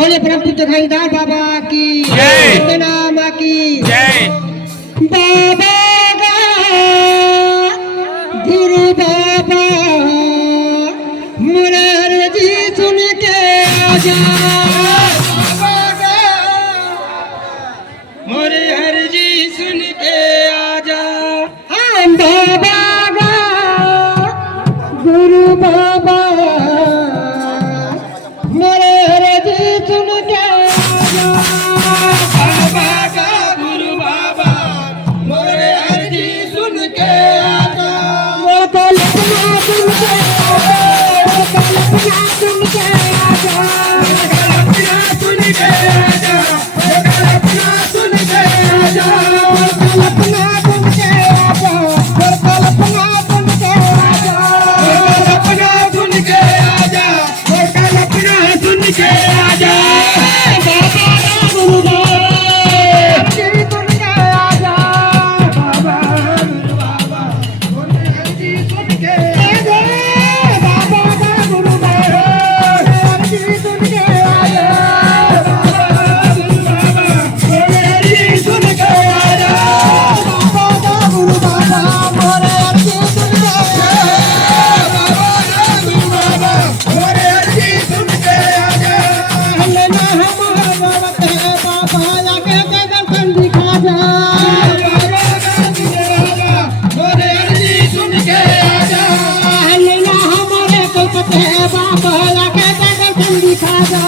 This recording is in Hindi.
बोले परम पूज्य खरीदार बाबा की जय। सत्यनामा की जय। बाबा गा गुरु बाबा मुरार जी सुन के आजा मोरे हर जी सुन के आजा। हम बाबा गा गुरु बाबा मेरे हरे जी सुन के आजा बाबा का गुरु बाबा मोरे हर जी सुन के आजा। वो कल्पना सुन के आजा कल्पना सुन के आजा कल्पना सुन के आजा। कल्पना सुन के आजा। कल्पना सुन के आजा कल्पना सुन के आजा कल्पना सुन के आजा। कल्पना सुन के आजा। गुरु बाबा जी सुन के आजा बाबा गुरु बाबा मोरे हर जी सुन के आजा। बाबा का गुरु बाबा जी सुन के आजा गुरु बाबा मोरे हर जी सुन के आजा। बाबा का गुरु बाबा मोरे जी सुन के गुरु बाबा मोरे हर जी सुन के आजा। लेना हमारा बाबा है बाबा आके के दर्शन दिखा जा बाबा का गुरु बाबा मोरे हर जी सुन के आजा। लेना हमारे कलकत्ते बाबा आके के दर्शन दिखा जा